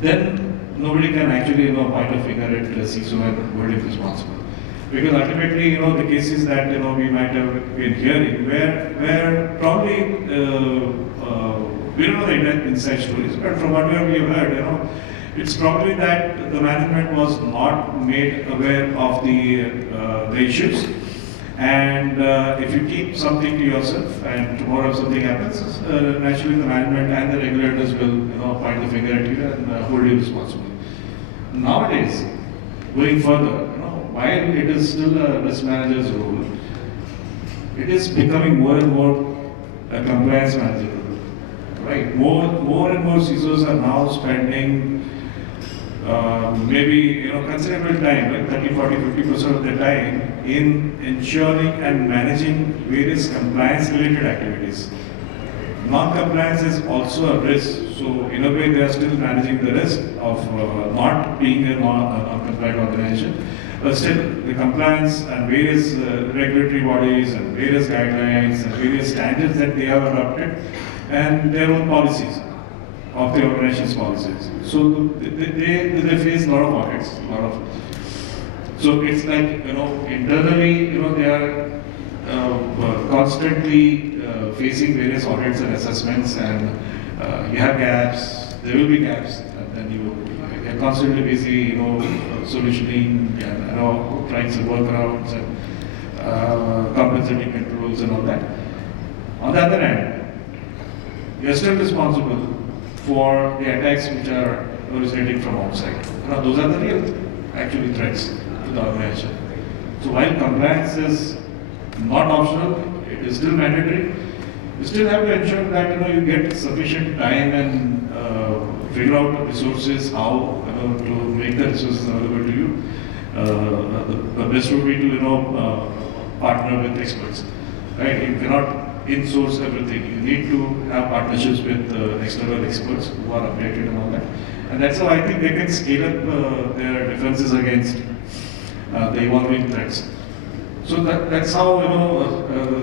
then nobody can actually point a finger at the CISO and hold him responsible. Because ultimately, the cases that we might have been hearing, where probably we don't know the inside stories, but from what we have heard, it's probably that the management was not made aware of the issues. And if you keep something to yourself, and tomorrow if something happens, naturally the management and the regulators will point the finger at you and hold you responsible. Nowadays, going further, while it is still a risk manager's role, it is becoming more and more a compliance manager role. Right? More and more CISOs are now spending maybe considerable time, like 30, 40, 50% of their time in ensuring and managing various compliance-related activities. non-compliance is also a risk. So in a way, they are still managing the risk of not being a non-compliant organization. But still, the compliance and various regulatory bodies and various guidelines and various standards that they have adopted and their own policies of the organization's policies. So they face a lot of audits, so it's like, internally, they are constantly facing various audits and assessments, and you have gaps, there will be gaps, and then they're constantly busy, solutioning and trying some workarounds and compensating controls and all that. On the other hand, you're still responsible for the attacks which are originating from outside. Those are the real, actually, threats to the organization. So while compliance is not optional, it is still mandatory. You still have to ensure that you get sufficient time and figure out the resources, how to make the resources available to you. The best would be to partner with experts, right? You cannot in-source everything. You need to have partnerships with external experts who are updated and all that. And that's how I think they can scale up their defenses against the evolving threats. So that's how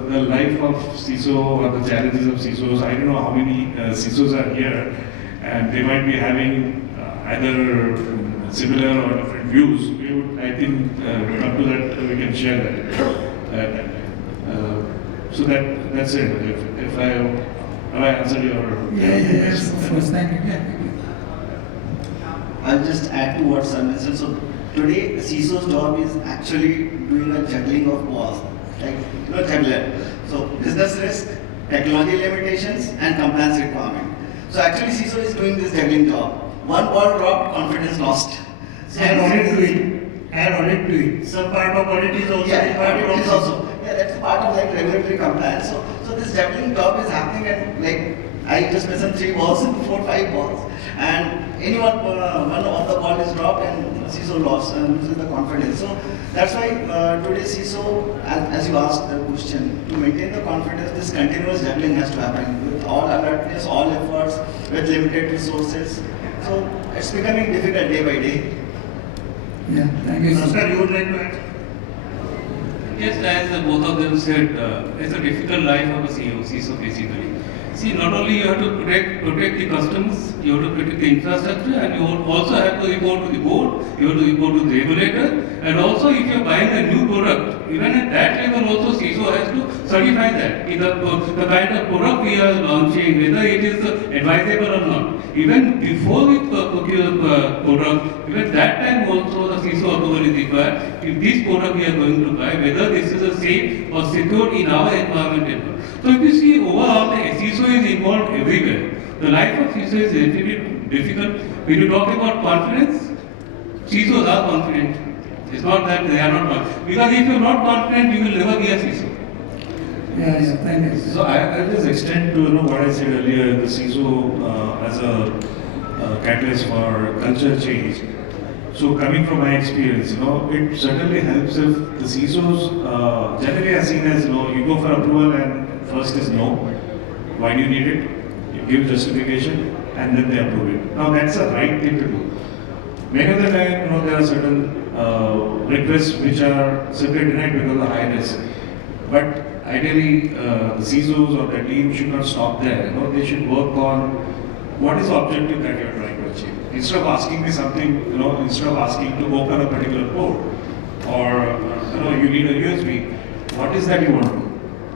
the life of CISO or the challenges of CISOs. I don't know how many CISOs are here, and they might be having either similar or different views. We would, I think, come to that, we can share that. So that's it. If I answered your Yes, of course. Thank you. Yeah. I'll just add to what Sir mentioned. So today, the CISO's job is actually doing a juggling of balls, like juggler. So business risk, technology limitations, and compliance requirement. So actually, CISO is doing this juggling job. One ball dropped, confidence lost. And audit to it. And audit to it. Some part of audit is also. Audit is also. Yeah, that's part of regulatory compliance. So this juggling job is happening, and I just mentioned 3 balls and 4, 5 balls, and anyone one of the ball is dropped and CISO lost and loses the confidence. So that's why today CISO, as you asked the question, to maintain the confidence, this continuous juggling has to happen with all alertness, all efforts, with limited resources. So it's becoming difficult day by day. Yeah, thank you. Bhaskar, you would like to add? Yes, as both of them said, it's a difficult life of a CISO basically. See, not only you have to protect the customers, you have to protect the infrastructure, and you also have to report to the board, you have to report to the regulator, and also if you are buying a new product, even at that level also CISO has to certify that. The kind of product we are launching, whether it is advisable or not. Even before we procure the product, even that time also the CISO approval is required. If this product we are going to buy, whether this is a safe or secure in our environment. So if you see overall, the CISO is involved everywhere. The life of CISO is relatively difficult. When you talk about confidence, CISOs are confident. It's not that they are not confident. Because if you are not confident, you will never be a CISO. Yeah, thank you. So I'll just extend to what I said earlier, the CISO as a catalyst for culture change. So coming from my experience, it certainly helps if the CISOs generally are seen as, you go for approval and first is no. Why do you need it? You give justification and then they approve it. Now that's the right thing to do. Many of the time, there are certain requests which are simply denied because of the high risk. But ideally, the CISOs or the team should not stop there. They should work on what is the objective that you are trying to achieve. Instead of asking me something, instead of asking to open a particular port or you need a USB, what is that you want to do?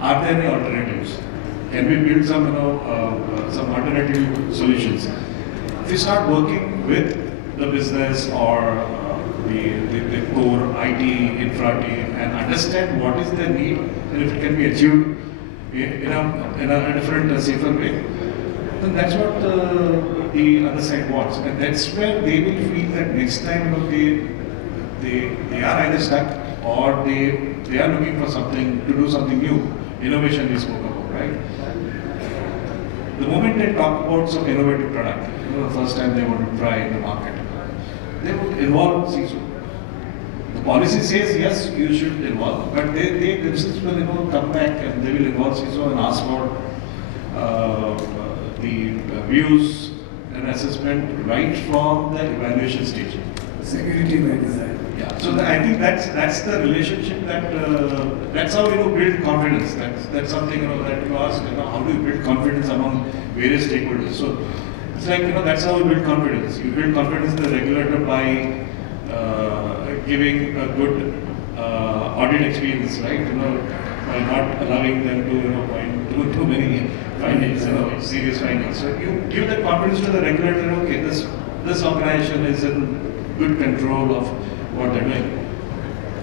Are there any alternatives? Can we build some alternative solutions? If you start working with the business or the core IT infra team and understand what is the need and if it can be achieved in a different, safer way, then that's what the other side wants. And that's where they will feel that next time they are either stuck or they are looking for something to do something new. Innovation we spoke about, right? The moment they talk about some innovative product, the first time they want to try in the market, they would involve CISO. The policy says yes, you should involve, but they themselves will come back and they will involve CISO and ask for the views and assessment right from the evaluation stage. Security by design. Yeah. So I think that's the relationship that's how build confidence. That's something that you ask. How do you build confidence among various stakeholders? So it's like that's how you build confidence. You build confidence in the regulator by giving a good audit experience, right? By not allowing them to point too many findings, serious findings. So you give that confidence to the regulator. Okay, this organization is in good control of what they're doing.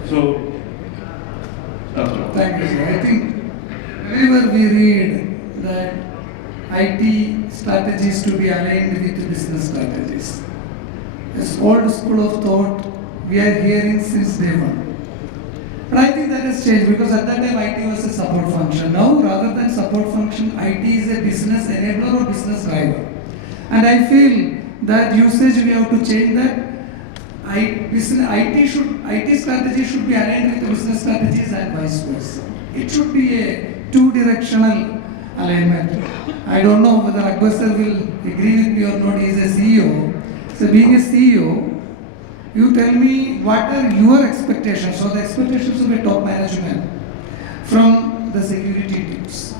So that's all. Thank you, sir. I think whenever we read that IT strategies to be aligned with business strategies, this old school of thought we are hearing since day one. But I think that has changed because at that time IT was a support function. Now, rather than support function, IT is a business enabler or business driver. And I feel that usage we have to change that. IT strategy should be aligned with the business strategies and vice versa. It should be a two-directional alignment. I don't know whether Akbar sir will agree with me or not. He is a CEO. So being a CEO, you tell me what are your expectations or the expectations of a top management from the security teams?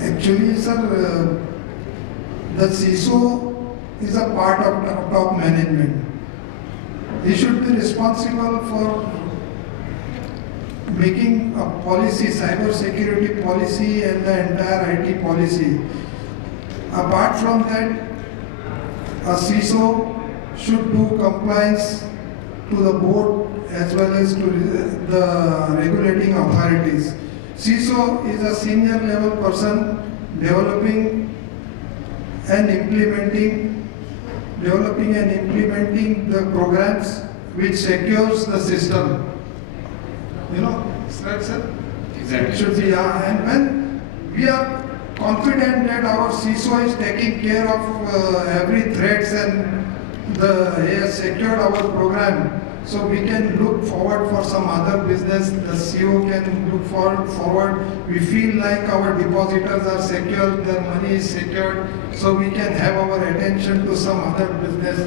Actually, sir, the CISO is a part of top management. He should be responsible for making a policy, cybersecurity policy and the entire IT policy. Apart from that, a CISO should do compliance to the board as well as to the regulating authorities. CISO is a senior level person developing and implementing the programs which secures the system. Right, sir? Exactly. It should be, and when we are confident that our CISO is taking care of every threats and he has secured our program, so we can look forward for some other business. The CEO can look forward. We feel like our depositors are secure, their money is secured, so we can have our attention to some other business,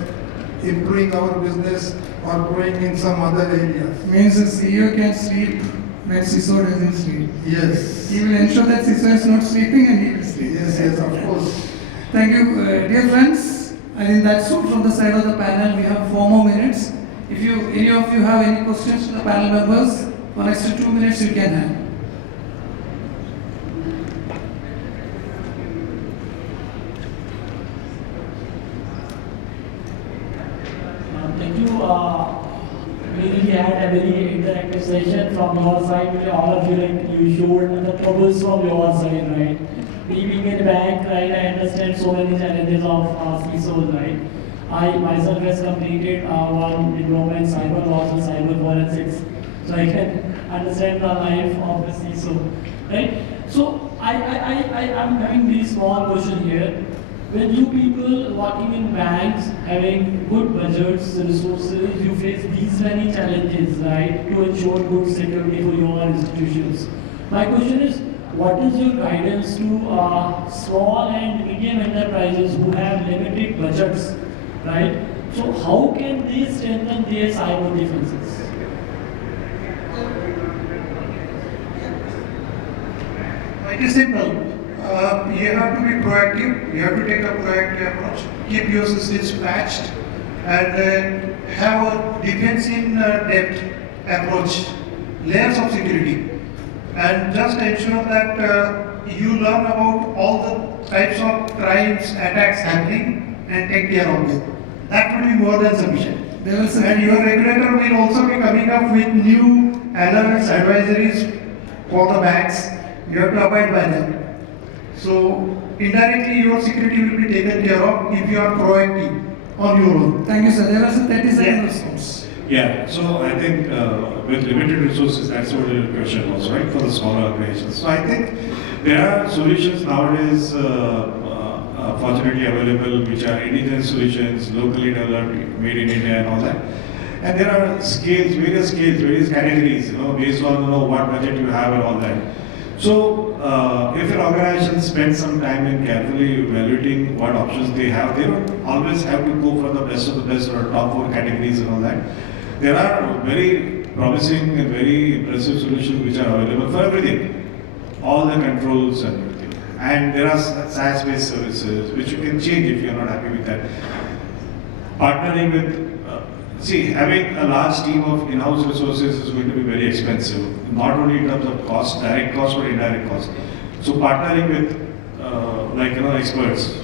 improving our business or growing in some other areas. Means the CEO can sleep when CISO doesn't sleep. Yes. He will ensure that CISO is not sleeping and he will sleep. Yes, of course. Thank you, dear friends. I think that's all from the side of the panel. We have 4 more minutes. If any of you have any questions to the panel members, for next 2 minutes you can have. Thank you. We had a very interactive session from your side. Really all of you showed the troubles from your side, right? We being in a bank, right? I understand so many challenges of CISOs, right? I myself has completed one diploma in cyber laws and cyber forensics, so I can understand the life of the CISO, right? So I'm having very small question here. When you people working in banks, having good budgets, resources, you face these many challenges, right, to ensure good security for your institutions. My question is, what is your guidance to small and medium enterprises who have limited budgets, right? So how can they strengthen their cyber defenses? It is simple. You have to be proactive. You have to take a proactive approach. Keep your systems patched and have a defense in depth approach. Layers of security. And just ensure that you learn about all the types of crimes, attacks happening and take care of them. That will be more than sufficient. And your regulator will also be coming up with new alerts, advisories for the banks. You have to abide by them. So indirectly your security will be taken care of if you are proactive on your own. Thank you, sir. There was a 30-second response. Yeah, so I think with limited resources, that's what the question was, right, for the smaller organizations. So I think there are solutions nowadays fortunately available, which are indigenous solutions, locally developed, made in India and all that. And there are scales, various categories, based on what budget you have and all that. So, if an organization spends some time in carefully evaluating what options they don't always have to go for the best of the best or top 4 categories and all that. There are very promising and very impressive solutions which are available for everything, all the controls and everything. And there are SaaS-based services which you can change if you are not happy with that. Partnering with having a large team of in-house resources is going to be very expensive, not only in terms of cost, direct cost, but indirect cost. So partnering with experts,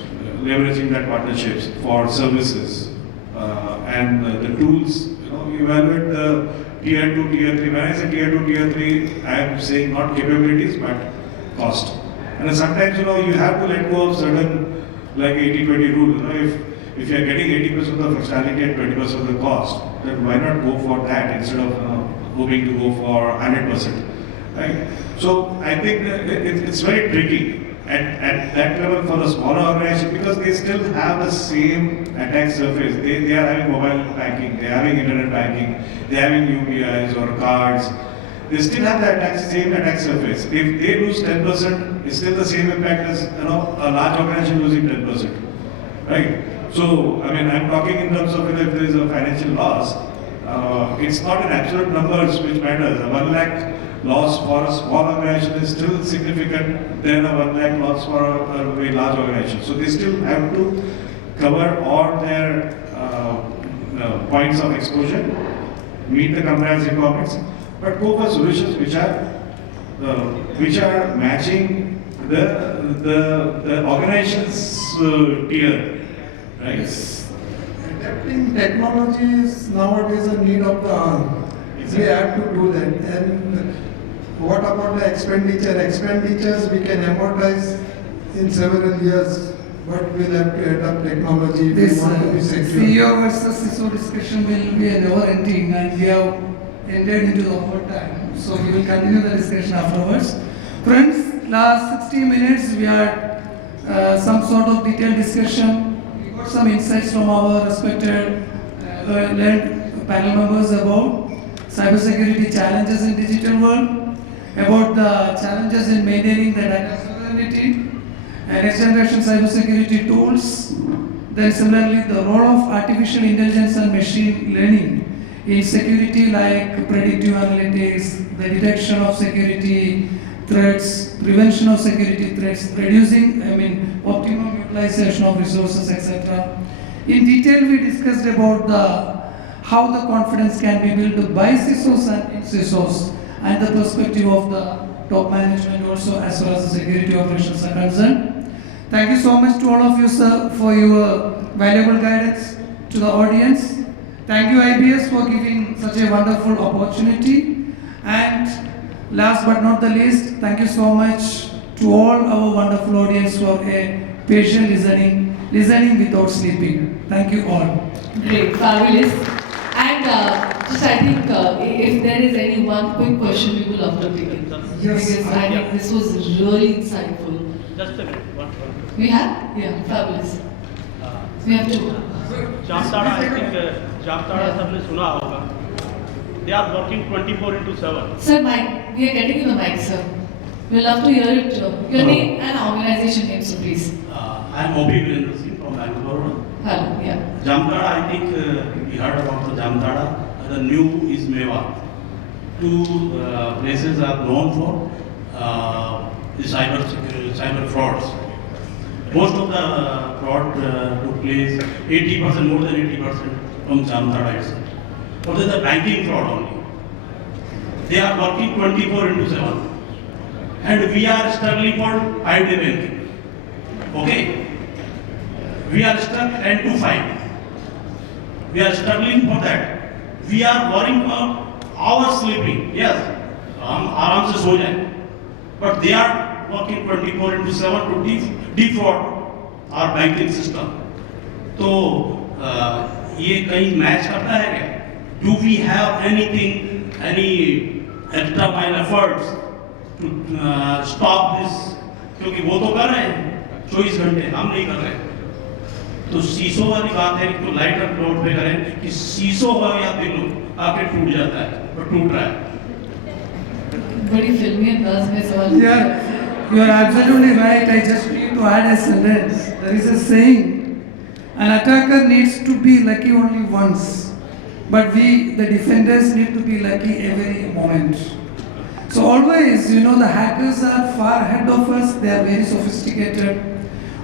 leveraging that partnerships for services and the tools, you evaluate the tier 2, tier 3. When I say tier 2, tier 3, I am saying not capabilities, but cost. And sometimes, you have to let go of certain, like 80-20 rule. If you are getting 80% of the functionality and 20% of the cost, then why not go for that instead of hoping to go for 100%? Right? So I think it's very tricky at that level for the smaller organization because they still have the same attack surface. They are having mobile banking, they are having internet banking, they are having UPIs or cards. They still have the same attack surface. If they lose 10%, it's still the same impact as a large organization losing 10%. Right? So, I'm talking in terms of if there is a financial loss, it's not in absolute numbers which matters. A 1 lakh loss for a small organization is still significant than a 1 lakh loss for a very large organization. So they still have to cover all their points of exposure, meet the compliance requirements, but go for solutions which are matching the organization's tier. Right. Yes. Adapting technology is nowadays a need of the hour. Exactly. We have to do that. And what about the expenditure? Expenditures we can amortize in several years, but we'll have to adapt technology if This we want to be secure. CEO versus CISO discussion will be a never ending, and we have entered into the overtime. So we will continue the discussion afterwards. Friends, last 60 minutes we had some sort of detailed discussion. Some insights from our respected learned panel members about cybersecurity challenges in digital world, about the challenges in maintaining the data sovereignty, and next generation cybersecurity tools. Then similarly, the role of artificial intelligence and machine learning in security, like predictive analytics, the detection of security threats, prevention of security threats, reducing, optimum utilization of resources, etc. In detail, we discussed about how the confidence can be built by CISOs and CISOs, and the perspective of the top management also, as far as the security operations are concerned. Thank you so much to all of you, sir, for your valuable guidance to the audience. Thank you, IBS, for giving such a wonderful opportunity. And last but not the least, thank you so much to all our wonderful audience for a patient listening without sleeping. Thank you all. Great, fabulous. And just I think if there is any one quick question, we will love to take it. Yes, Because I think this was really insightful. Just a minute. We have? Yeah, fabulous. We have two. Jamtara I think Jamtara सबने सुना होगा. They are working 24/7. Sir, mic. We are getting you the mic, sir. We'll love to hear it. Your name and organization name, so please. I am Obi Virendra Singh from Bangalore. Hello, yeah. Jamtara, I think we heard about the Jamtara. The new is Meva. Two places are known for the cyber frauds. Most of the fraud took place, 80%, more than 80% from Jamtara itself. What is the banking fraud only? They are working 24/7. And we are struggling for 5-day banking. Okay? We are stuck 10 to 5. We are struggling for that. We are worrying about our sleeping. Yes, आराम से सो जाए. But they are working 24/7 to defraud our banking system. तो ये कहीं match करता है क्या? Do we have anything, any extra mile efforts to stop this? क्योंकि वो तो कर रहे हैं 24 घंटे, हम नहीं कर रहे. तो सीसो वाली बात है कि तो लाइटर नोट पे करें कि सीसो हो या दिल आके टूट जाता है, पर टूट रहा है. बड़ी फिल्मी अंदाज में सवाल Yeah, you are absolutely right. I just need to add a sentence. There is a saying, an attacker needs to be lucky only once, but we, the defenders, need to be lucky every moment. So always, the hackers are far ahead of us. They are very sophisticated.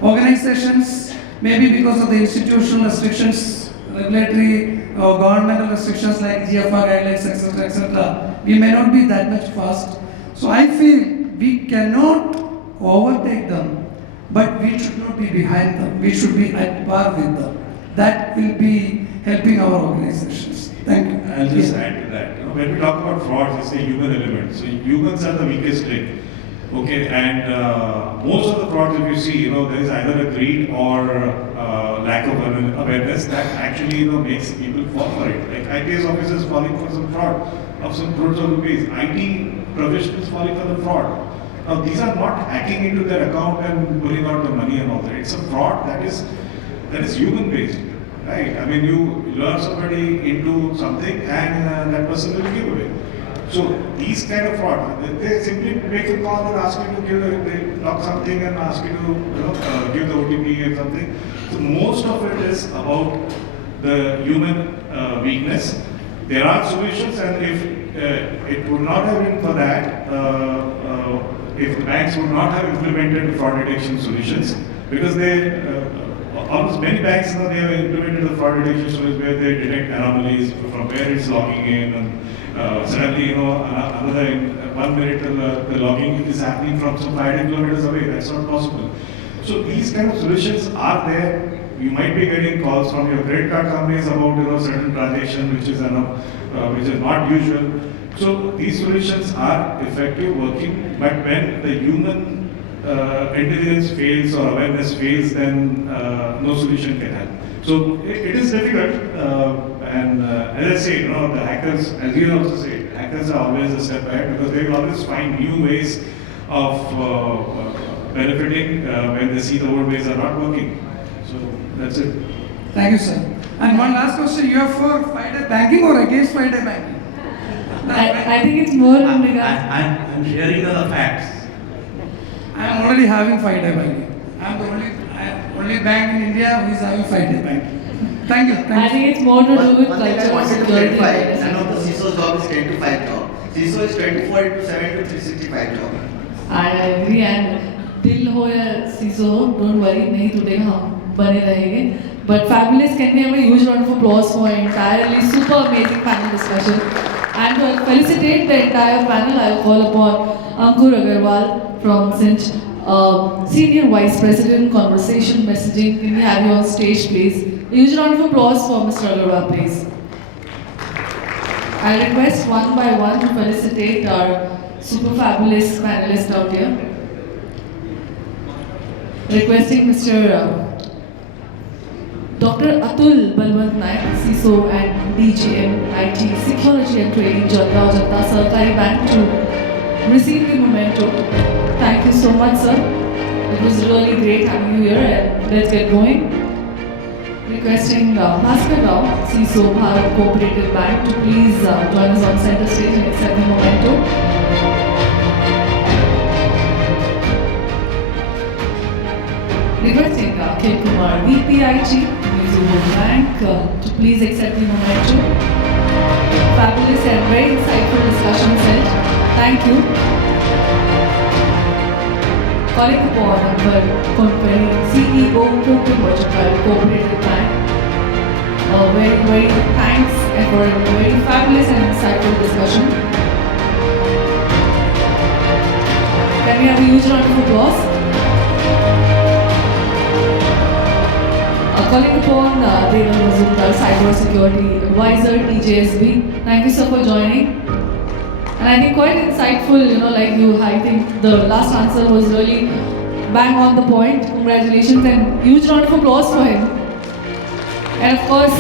Organizations, maybe because of the institutional restrictions, regulatory or governmental restrictions like GFR guidelines, etc., we may not be that much fast. So I feel we cannot overtake them, but we should not be behind them. We should be at par with them. That will be helping our organizations. Thank you. I'll just add to that. When we talk about frauds, it's the human element. So humans are the weakest link. Okay, and most of the frauds, if you see, there is either a greed or lack of awareness that actually, makes people fall for it. Like IPS officers falling for some fraud of some crores of rupees, IT professionals falling for the fraud. Now, these are not hacking into their account and pulling out the money and all that. It's a fraud that is human-based, right? I mean, you lure somebody into something and that person will give away. So these kind of fraud, they simply make a call and ask you to they lock something and ask you to give the OTP and something. So most of it is about the human weakness. There are solutions, and if it would not have been for that, if the banks would not have implemented fraud detection solutions, because they almost many banks they have implemented the fraud detection solutions where they detect anomalies from where it's logging in, and suddenly another in 1 minute the logging is happening from some 500 kilometers away. That's not possible. So these kind of solutions are there. You might be getting calls from your credit card companies about certain transaction which is not usual. So these solutions are effective, working, but when the human intelligence fails or awareness fails, then no solution can help. So it is difficult, and as I say, the hackers, as you also say, hackers are always a step ahead because they will always find new ways of benefiting when they see the old ways are not working. So that's it. Thank you, sir. And one last question: you are for FIDE banking or against FIDE banking? I think it's more in regards. I'm sharing the facts. I am already having FIDE banking. I am the only bank in India who is having FIDE banking. Thank you. I think it's more to do with One thing I culture wanted to security. clarify, none of the CISO's job is 10 to 5 job. CISO is 24 into 7 to 365 job. I agree, and दिल हो या CISO हो, don't worry, नहीं टूटेगा, हम बने रहेंगे. But fabulous, can we have a huge round of applause for entirely super amazing panel discussion. And to felicitate the entire panel, I'll call upon Ankur Agarwal from 𝐒𝐞𝐧, Senior Vice President, Conversation Messaging. Can we have you on stage, please? A huge round of applause for Mr. Agarwal, please. I request one by one to felicitate our super fabulous panelists out here. Requesting Mr. Dr. Atul Naik, CISO and DGM IT Security and Training, JALGAON Sahakari Bank, to receive the memento. Thank you so much, sir. It was really great having you here, and let's get going. Requesting Bhaskar Rao, CISO Bharat Cooperative Bank, to please join us on center stage and accept the memento. Requesting Akhil Kumar, VP-CISO, Mizuho Bank, to please accept the memento. Fabulous and very insightful discussion set. Thank you. Calling upon Akbar, Kondkari, CEO, 𝐒𝐞𝐻 Cooperative Bank. Very thanks for a very fabulous and insightful discussion. Can we have a huge round of applause? Calling upon Deval, Cybersecurity Advisor, TJSB. Thank you, sir, for joining. And I think quite insightful, like you, I think the last answer was really bang on the point. Congratulations and huge round of applause for him. And of course,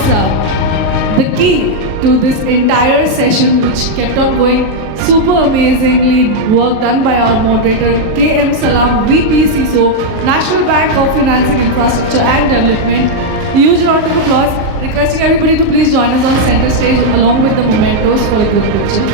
the key to this entire session, which kept on going super amazingly, work done by our moderator, Salam, VP-CISO, National Bank of Financing Infrastructure and Development. Huge round of applause. Requesting everybody to please join us on center stage along with the mementos for a good picture.